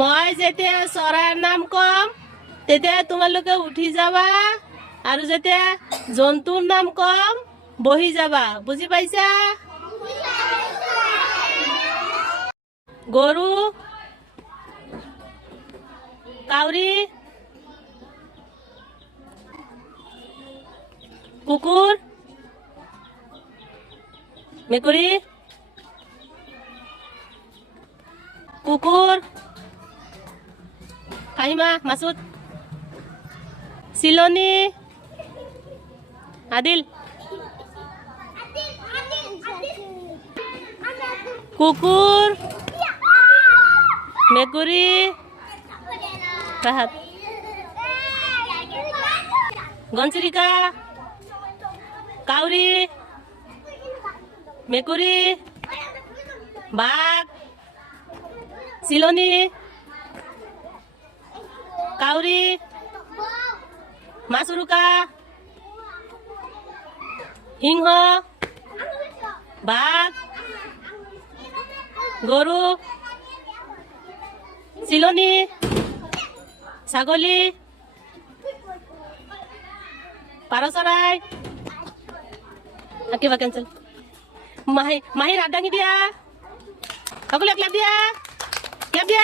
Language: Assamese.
মই যেতিয়া চৰাইৰ নাম কম তেতিয়া তোমালোকে উঠি যাবা আৰু যেতিয়া জন্তুৰ নাম কম বহি যাবা। বুজি পাইছা? গৰু, কাউৰী, কুকুৰ, মেকুৰী, কুকুৰ, ফাহিমা, মাসুদ, চিলনী, আদিল, কুকুৰ, মেকুৰী, ফাহাদ, ঘনচিৰিকা, কাউৰী, মেকুৰী, বাঘ, চিলনী, কাউৰী, মাছুৰুকা, সিংহ, বাঘ, গৰু, চিলনী, ছাগলী, পাৰ চৰাই, কিবা কেঞ্চেল। মাহীৰ হাত দাঙি দিয়া, সকলোৱে ক্লাপ দিয়া, ক্লাপ দিয়া।